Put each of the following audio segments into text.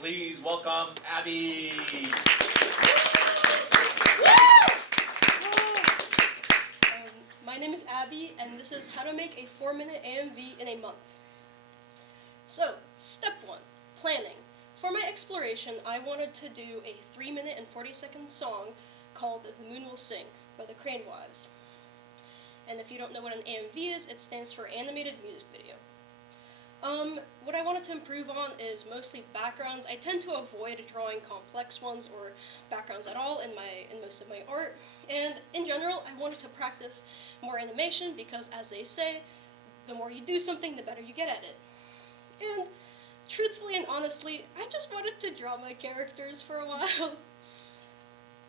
Please welcome Abby. My name is Abby, and this is how to make a 4-minute AMV in a month. So, step 1, planning. For my exploration, I wanted to do a 3-minute and 40-second song called The Moon Will Sing by the Crane Wives. And if you don't know what an AMV is, it stands for Animated Music Video. What I wanted to improve on is mostly backgrounds. I tend to avoid drawing complex ones or backgrounds at all in most of my art. And in general, I wanted to practice more animation because, as they say, the more you do something, the better you get at it. And truthfully and honestly, I just wanted to draw my characters for a while.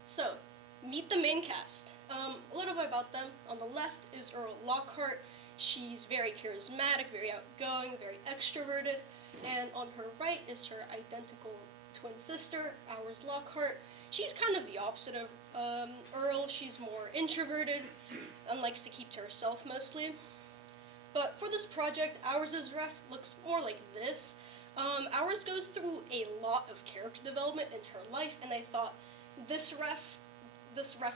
So, meet the main cast. A little bit about them. On the left is Earl Lockhart. She's very charismatic, very outgoing, very extroverted. And on her right is her identical twin sister, Ours Lockhart. She's kind of the opposite of Earl. She's more introverted and likes to keep to herself mostly. But for this project, Ours' ref looks more like this. Ours goes through a lot of character development in her life, and I thought this ref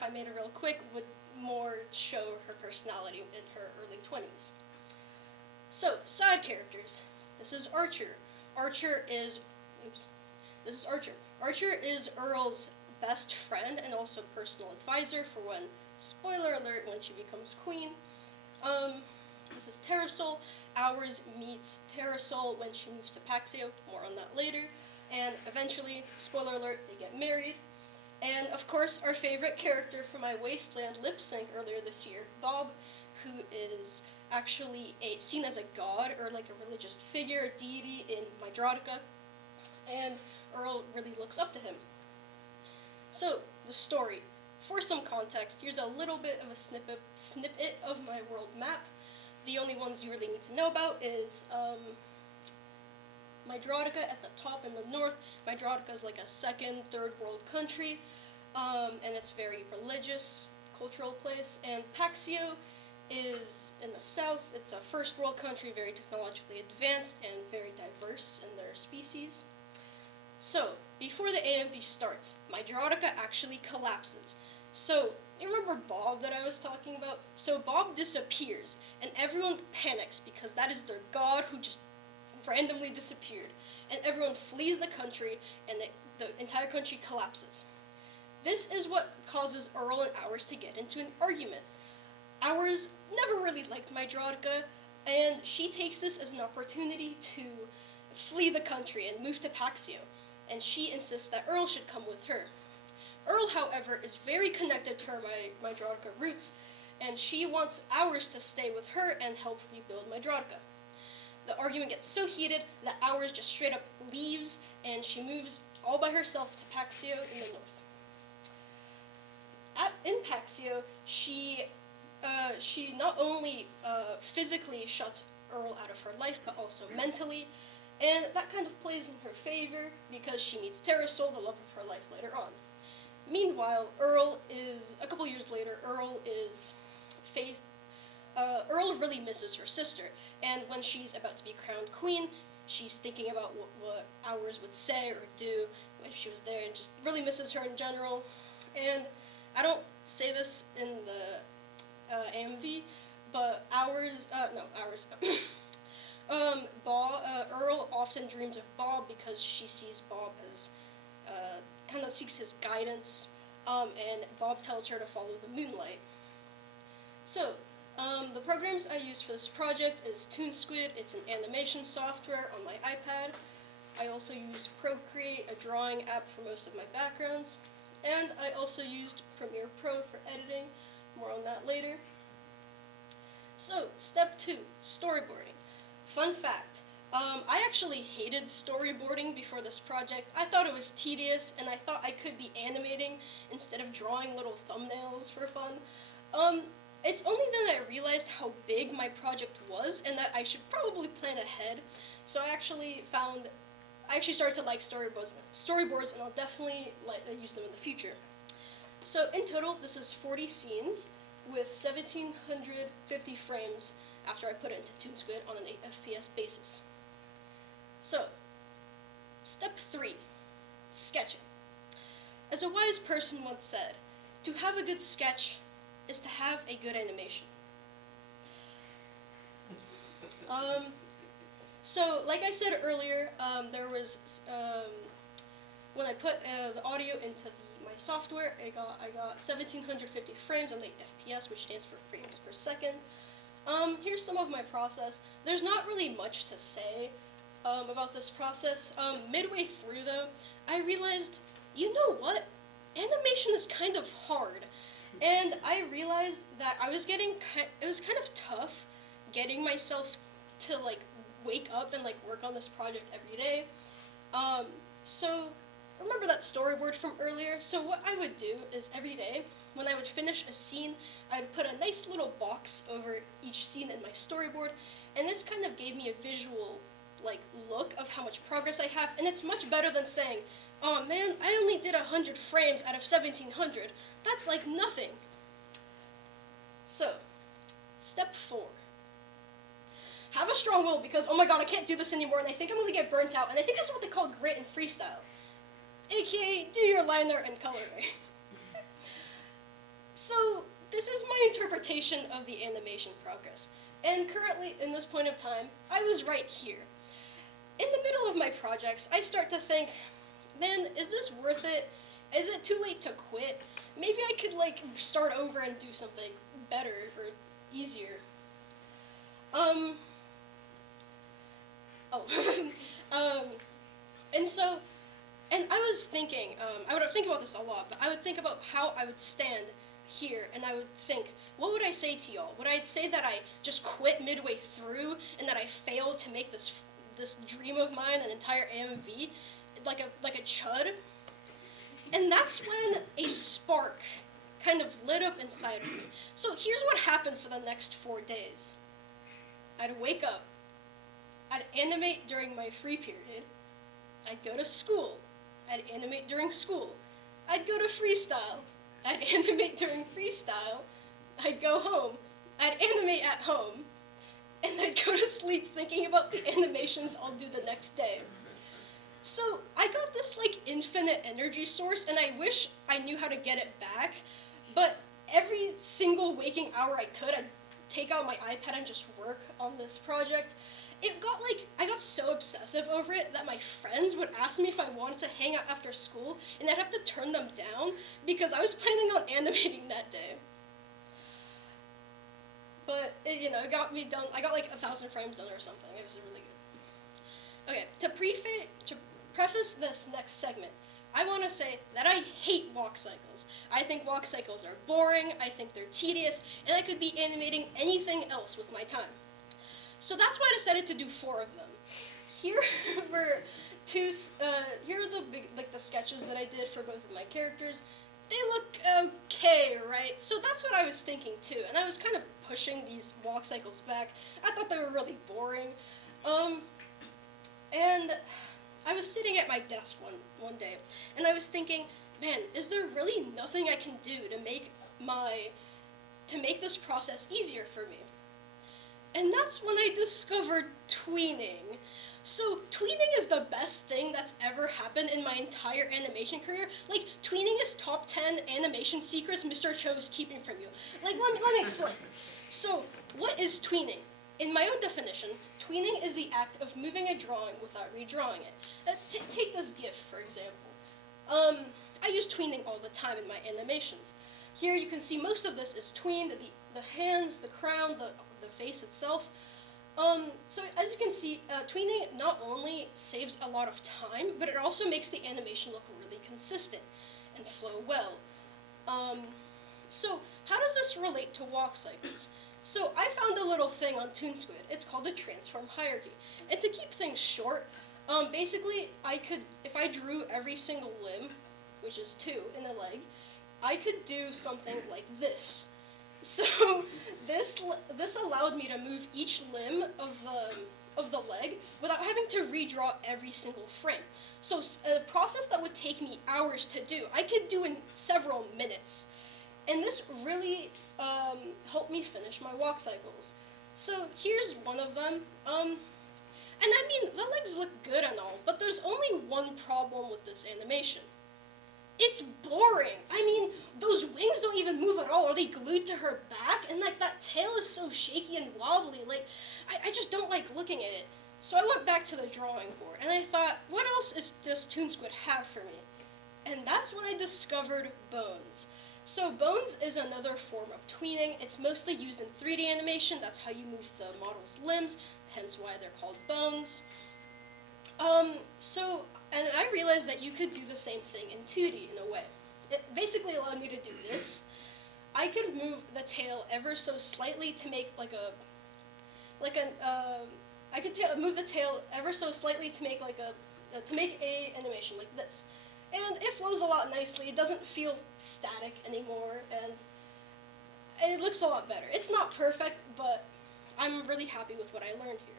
I made it real quick would more show her personality in her early 20s. So, side characters. This is Archer. This is Archer. Archer is Earl's best friend and also personal advisor for when, spoiler alert, when she becomes queen. This is Terrasol. Ours meets Terrasol when she moves to Paxio, more on that later. And eventually, spoiler alert, they get married. And of course, our favorite character from my Wasteland lip sync earlier this year, Bob, who is actually seen as a god or like a religious figure, deity in Mydrodica, and Earl really looks up to him. So, the story. For some context, here's a little bit of a snippet of my world map. The only ones you really need to know about is Mydrodica at the top in the north. Mydrodica is like a second, third world country, and it's a very religious, cultural place. And Paxio is in the south. It's a first world country, very technologically advanced and very diverse in their species. So, before the AMV starts, Mydrodica actually collapses. So, you remember Bob that I was talking about? So Bob disappears, and everyone panics because that is their god who just randomly disappeared, and everyone flees the country, and the entire country collapses. This is what causes Earl and Ours to get into an argument. Ours never really liked Mydrodica, and she takes this as an opportunity to flee the country and move to Paxio, and she insists that Earl should come with her. Earl, however, is very connected to her Mydrodica roots, and she wants Ours to stay with her and help rebuild Mydrodica. The argument gets so heated that Ours just straight up leaves, and she moves all by herself to Paxio in the north. In Paxio, she not only physically shuts Earl out of her life, but also mentally, and that kind of plays in her favor because she meets Terrasol, the love of her life, later on. Meanwhile, a couple years later, Earl really misses her sister, and when she's about to be crowned queen, she's thinking about what Ours would say or do if she was there, and just really misses her in general. And I don't say this in the AMV, but Earl often dreams of Bob because she sees Bob as kind of seeks his guidance, and Bob tells her to follow the moonlight. So, the programs I use for this project is ToonSquid. It's an animation software on my iPad. I also use Procreate, a drawing app for most of my backgrounds. And I also used Premiere Pro for editing. More on that later. So, step 2, storyboarding. Fun fact, I actually hated storyboarding before this project. I thought it was tedious, and I thought I could be animating instead of drawing little thumbnails for fun. It's only then I realized how big my project was, and that I should probably plan ahead. So I actually started to like storyboards, and I'll definitely use them in the future. So in total, this is 40 scenes with 1,750 frames after I put it into ToonSquid on an 8 FPS basis. So, Step 3, sketching. As a wise person once said, to have a good sketch is to have a good animation. So, like I said earlier, there was when I put the audio into my software, I got 1,750 frames on 8 FPS, which stands for frames per second. Here's some of my process. There's not really much to say about this process. Midway through, though, I realized, you know what? Animation is kind of hard, and I realized that it was kind of tough getting myself to like wake up and like work on this project every day. So remember that storyboard from earlier? So what I would do is every day when I would finish a scene, I would put a nice little box over each scene in my storyboard, and this kind of gave me a visual like look of how much progress I have, and it's much better than saying, oh man, I only did 100 frames out of 1,700. That's like nothing. So, step 4. Have a strong will because, oh my god, I can't do this anymore and I think I'm going to get burnt out. And I think that's what they call grit and freestyle. AKA, do your liner and coloring. So, this is my interpretation of the animation progress. And currently, in this point of time, I was right here. In the middle of my projects, I start to think, man, is this worth it? Is it too late to quit? Maybe I could like start over and do something better or easier. And I was thinking, I would think about this a lot, but I would think about how I would stand here, and I would think, what would I say to y'all? Would I say that I just quit midway through, and that I failed to make this dream of mine, an entire AMV, like a chud? And that's when a spark kind of lit up inside of me. So here's what happened for the next 4 days. I'd wake up, I'd animate during my free period, I'd go to school, I'd animate during school, I'd go to freestyle, I'd animate during freestyle, I'd go home, I'd animate at home, and I'd go to sleep thinking about the animations I'll do the next day. So I got this like infinite energy source, and I wish I knew how to get it back, but every single waking hour I could, I'd take out my iPad and just work on this project. I got so obsessive over it that my friends would ask me if I wanted to hang out after school, and I'd have to turn them down because I was planning on animating that day. But it got me done. I got like 1,000 frames done or something. It was really good. Okay, to preface this next segment, I want to say that I hate walk cycles. I think walk cycles are boring, I think they're tedious, and I could be animating anything else with my time. So that's why I decided to do 4 of them. Here were here are the sketches that I did for both of my characters. They look okay, right? So that's what I was thinking too, and I was kind of pushing these walk cycles back. I thought they were really boring. And I was sitting at my desk one day, and I was thinking, man, is there really nothing I can do to make this process easier for me? And that's when I discovered tweening. So tweening is the best thing that's ever happened in my entire animation career. Like, tweening is top 10 animation secrets Mr. Cho is keeping from you. Like, let me explain. So, what is tweening? In my own definition, tweening is the act of moving a drawing without redrawing it. Take this GIF, for example. I use tweening all the time in my animations. Here you can see most of this is tweened, the hands, the crown, the face itself. So as you can see, tweening not only saves a lot of time, but it also makes the animation look really consistent and flow well. So how does this relate to walk cycles? So I found a little thing on ToonSquid. It's called a transform hierarchy. And to keep things short, basically if I drew every single limb, which is 2 in a leg, I could do something like this. So this allowed me to move each limb of the leg without having to redraw every single frame. So a process that would take me hours to do, I could do in several minutes. And this really helped me finish my walk cycles. So here's one of them. And I mean, the legs look good and all, but there's only one problem with this animation. It's boring. I mean, those wings don't even move at all. Are they glued to her back? And like that tail is so shaky and wobbly. Like, I just don't like looking at it. So I went back to the drawing board and I thought, what else does Toon Squid have for me? And that's when I discovered bones. So bones is another form of tweening. It's mostly used in 3D animation. That's how you move the model's limbs, hence why they're called bones. And I realized that you could do the same thing in 2D in a way. It basically allowed me to do this. I could move the tail ever so slightly to make move the tail ever so slightly to make a animation like this. And it flows a lot nicely. It doesn't feel static anymore, and it looks a lot better. It's not perfect, but I'm really happy with what I learned here.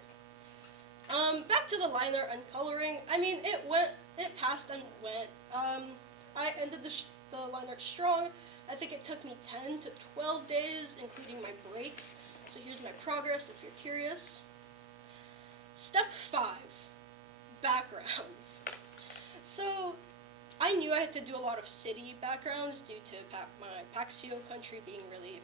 Back to the liner and coloring. I mean, it passed and went. I ended the liner strong. I think it took me 10 to 12 days, including my breaks. So here's my progress if you're curious. Step 5, backgrounds. So I knew I had to do a lot of city backgrounds due to my Paxio country being really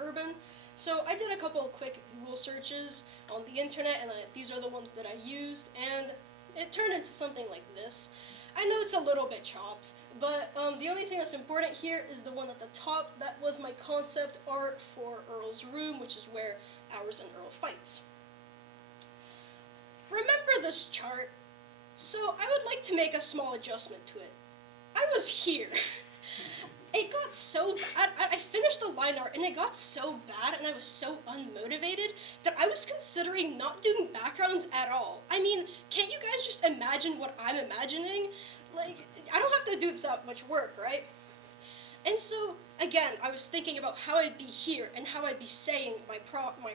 urban. So I did a couple of quick Google searches on the internet, and these are the ones that I used, and it turned into something like this. I know it's a little bit chopped, but the only thing that's important here is the one at the top. That was my concept art for Earl's room, which is where Ours and Earl fight. Remember this chart? So I would like to make a small adjustment to it. I was here. It got so bad. I finished the line art and it got so bad and I was so unmotivated that I was considering not doing backgrounds at all. I mean, can't you guys just imagine what I'm imagining? Like, I don't have to do that much work, right? And so, again, I was thinking about how I'd be here and how I'd be saying my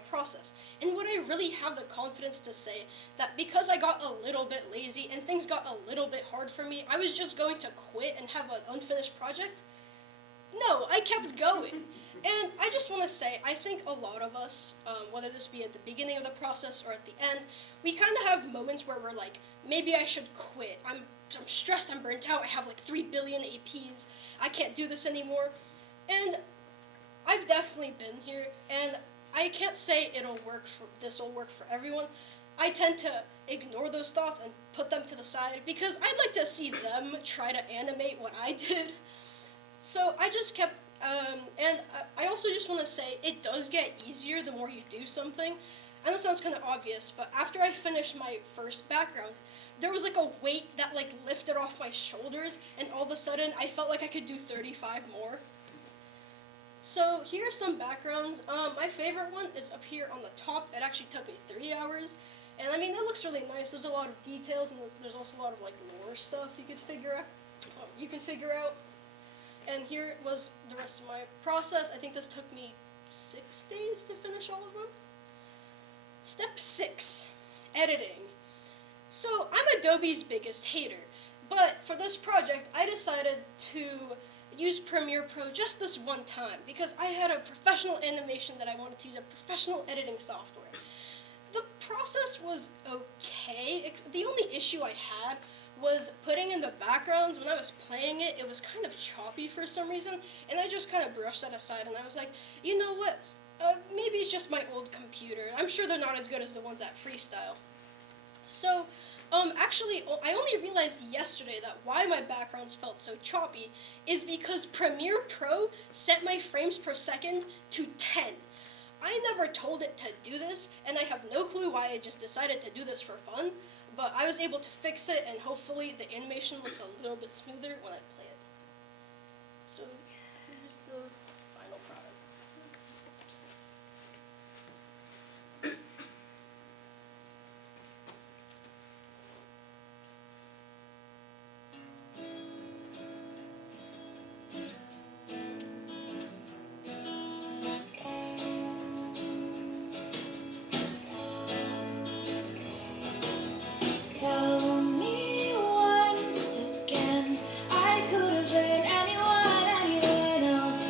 process. And would I really have the confidence to say that because I got a little bit lazy and things got a little bit hard for me, I was just going to quit and have an unfinished project? No, I kept going. And I just want to say, I think a lot of us, whether this be at the beginning of the process or at the end, we kind of have moments where we're like, maybe I should quit. I'm stressed, I'm burnt out, I have like 3 billion APs, I can't do this anymore. And I've definitely been here, and I can't say this will work for everyone. I tend to ignore those thoughts and put them to the side because I'd like to see them try to animate what I did. So I just kept, and I also just want to say, it does get easier the more you do something. I know it sounds kind of obvious, but after I finished my first background, there was like a weight that like lifted off my shoulders, and all of a sudden I felt like I could do 35 more. So here are some backgrounds. My favorite one is up here on the top. It actually took me 3 hours. And I mean, it looks really nice. There's a lot of details, and there's also a lot of like lore stuff you can figure out. And here was the rest of my process. I think this took me 6 days to finish all of them. Step 6, editing. So I'm Adobe's biggest hater, but for this project, I decided to use Premiere Pro just this one time because I had a professional animation that I wanted to use, a professional editing software. The process was okay. The only issue I had was putting in the backgrounds. When I was playing it, it was kind of choppy for some reason, and I just kind of brushed that aside, and I was like, you know what, maybe it's just my old computer. I'm sure they're not as good as the ones at Freestyle. So, actually, I only realized yesterday that why my backgrounds felt so choppy is because Premiere Pro set my frames per second to 10. I never told it to do this, and I have no clue why I just decided to do this for fun, but I was able to fix it, and hopefully the animation looks a little bit smoother when I play it. So, here's the final product. Tell me once again, I could have been anyone else.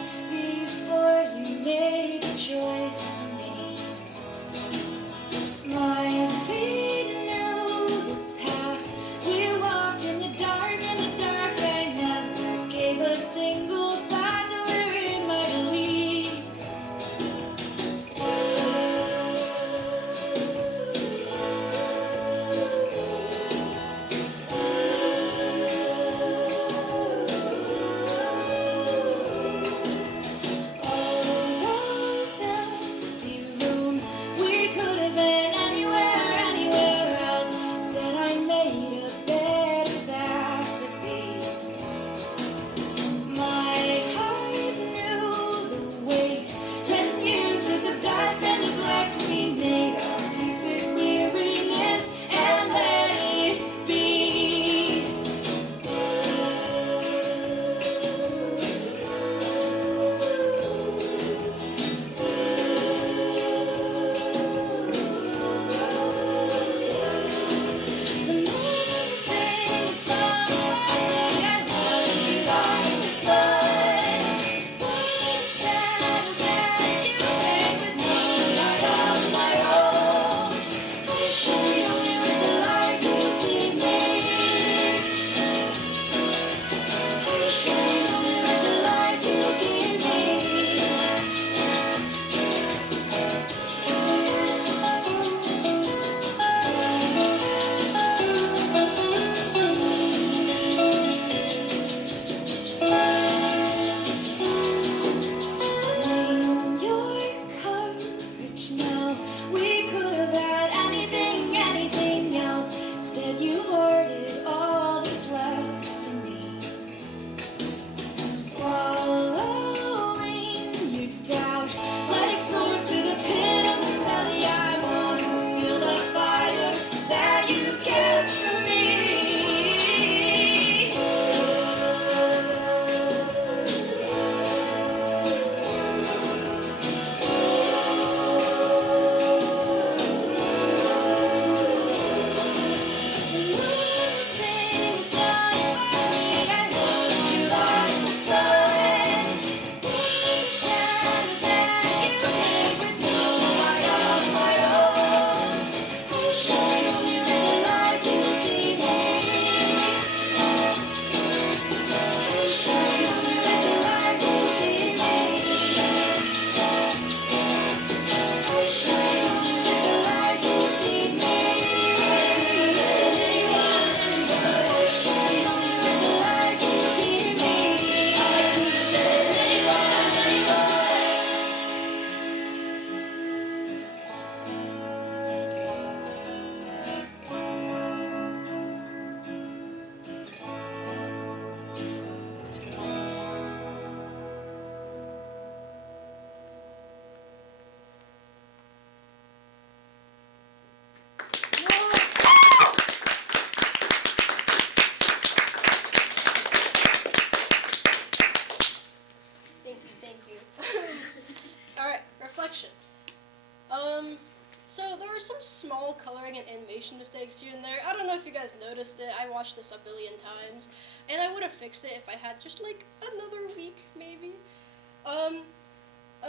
small coloring and animation mistakes here and there. I don't know if you guys noticed it. I watched this a billion times, and I would have fixed it if I had just like another week, maybe.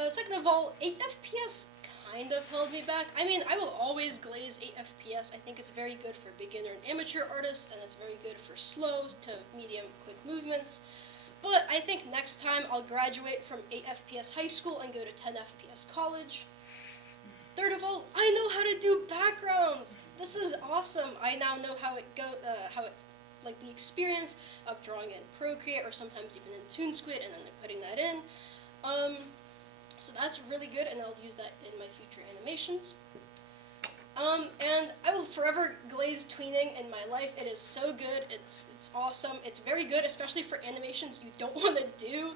Second of all, 8 FPS kind of held me back. I mean, I will always glaze 8 FPS. I think it's very good for beginner and amateur artists, and it's very good for slow to medium quick movements. But I think next time I'll graduate from 8 FPS high school and go to 10 FPS college. Third of all, I know how to do backgrounds. This is awesome. I now know like the experience of drawing in Procreate or sometimes even in ToonSquid and then putting that in. So that's really good, and I'll use that in my future animations. And I will forever glaze tweening in my life. It is so good. It's awesome. It's very good, especially for animations you don't want to do.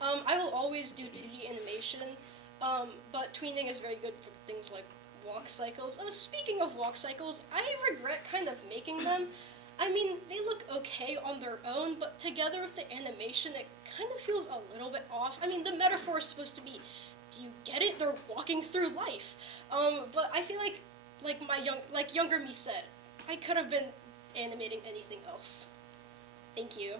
I will always do 2D animation, but tweening is very good for things like walk cycles. Speaking of walk cycles, I regret kind of making them. I mean, they look okay on their own, but together with the animation, it kind of feels a little bit off. I mean, the metaphor is supposed to be, do you get it? They're walking through life. But I feel like younger me said, I could have been animating anything else. Thank you.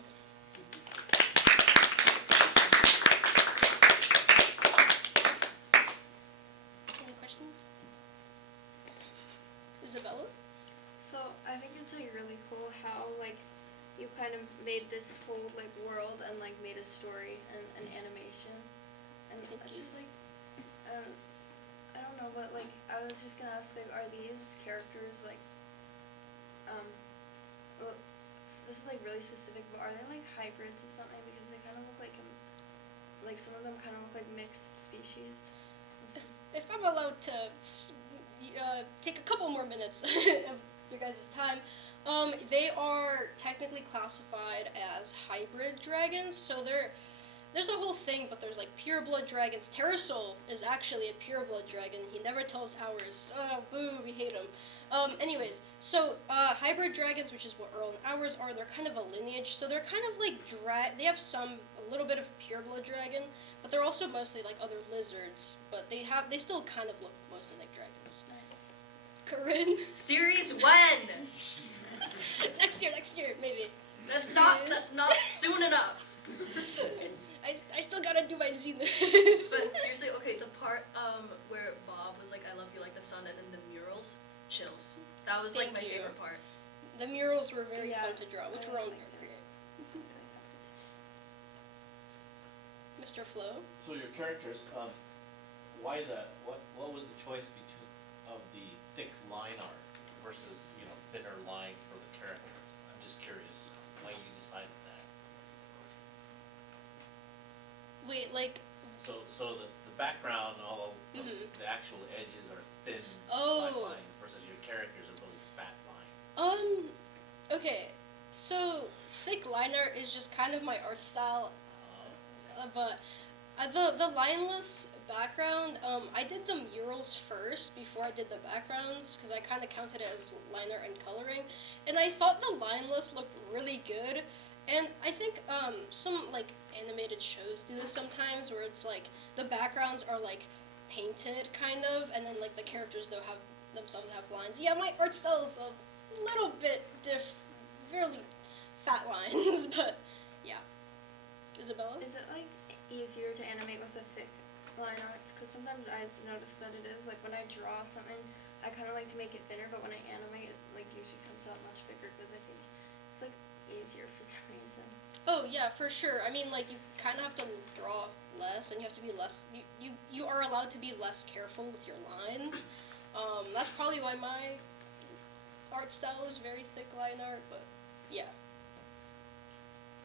Any questions? Isabella? So I think it's like really cool how like you kind of made this whole like world and like made a story and an animation. And Thank I you. just like I don't know, but like I was just gonna ask, like, are these characters like well, this is like really specific, but are they like hybrids of something, because they kind of look like some of them kind of look like mixed species. If I'm allowed to take a couple more minutes of your guys' time, they are technically classified as hybrid dragons, so there's a whole thing, but there's like pureblood dragons. Terrasol is actually a pureblood dragon. He never tells ours. Oh, boo, we hate him. Anyways, so hybrid dragons, which is what Earl and ours are, they're kind of a lineage, so they're kind of like they have a little bit of pureblood dragon, but they're also mostly like other lizards, but they still kind of look mostly like dragons. Corinne? Series when? next year, maybe. That's not soon enough. I still gotta do my zenith. But seriously, okay, the part where Bob was like, "I love you like the sun," and then the murals, chills. That was like Thank my you. favorite part. The murals were very Yeah, fun to draw, which I were on like Procreate. Mr. Flo? So your characters, what was the choice between of the thick line art versus, thinner line for the characters? I'm just curious why you decided that. Wait, like, So the background and all of Mhm. the actual edges are thin Oh. fine lines versus your characters are really fat lines. okay, so thick line art is just kind of my art style, but the lineless background, I did the murals first before I did the backgrounds, because I kind of counted it as line art and coloring, and I thought the lineless looked really good, and I think some like animated shows do this sometimes, where it's like the backgrounds are like painted kind of, and then like the characters themselves have lines. Yeah, my art style is a little bit really fat lines, but yeah. Isabella? Is it like easier to animate with the thick line arts? Because sometimes I notice that it is, like when I draw something, I kind of like to make it thinner, but when I animate it, like usually comes out much bigger, because I think it's like easier for some reason. Oh yeah, for sure. I mean, like, you kind of have to draw less, and you have to be less. You are allowed to be less careful with your lines. That's probably why my art style is very thick line art. But yeah.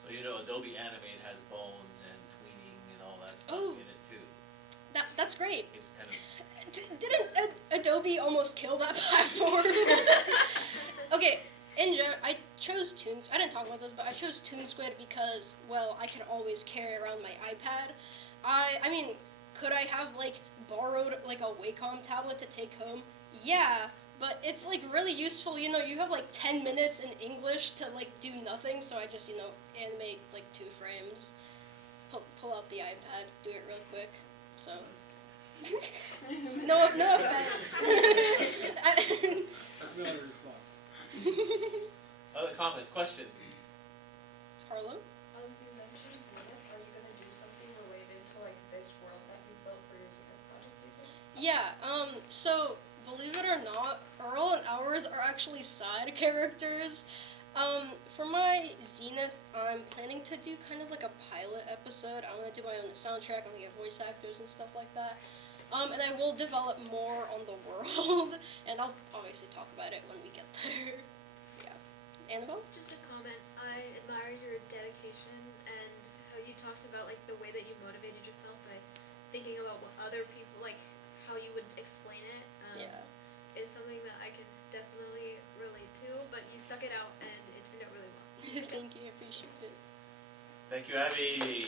So Adobe Animate has bones and tweening and all that stuff Oh. in it too. That's great. It's kind of Didn't Adobe almost kill that platform? Okay, in general, I chose Toons. I didn't talk about this, but I chose ToonSquid because, well, I could always carry around my iPad. I mean, could I have like borrowed like a Wacom tablet to take home? Yeah, but it's like really useful. You have like 10 minutes in English to like do nothing, so I just animate like 2 frames, pull out the iPad, do it real quick. So No offense. That's not a response. Other comments, questions? Harlow? You mentioned Zenith. Are you gonna do something related to like this world that you built for your Zenith project, do you think? Yeah, so believe it or not, Earl and Hours are actually side characters. For my Zenith, I'm planning to do kind of like a pilot episode. I'm gonna do my own soundtrack, I'm gonna get voice actors and stuff like that. And I will develop more on the world, and I'll obviously talk about it when we get there. Yeah. Annabelle? Just a comment. I admire your dedication and how you talked about like the way that you motivated yourself by thinking about what other people like how you would explain it. Yeah. Is something that I can definitely relate to. But you stuck it out and it turned out really well. Thank you, I appreciate it. Thank you, Abby.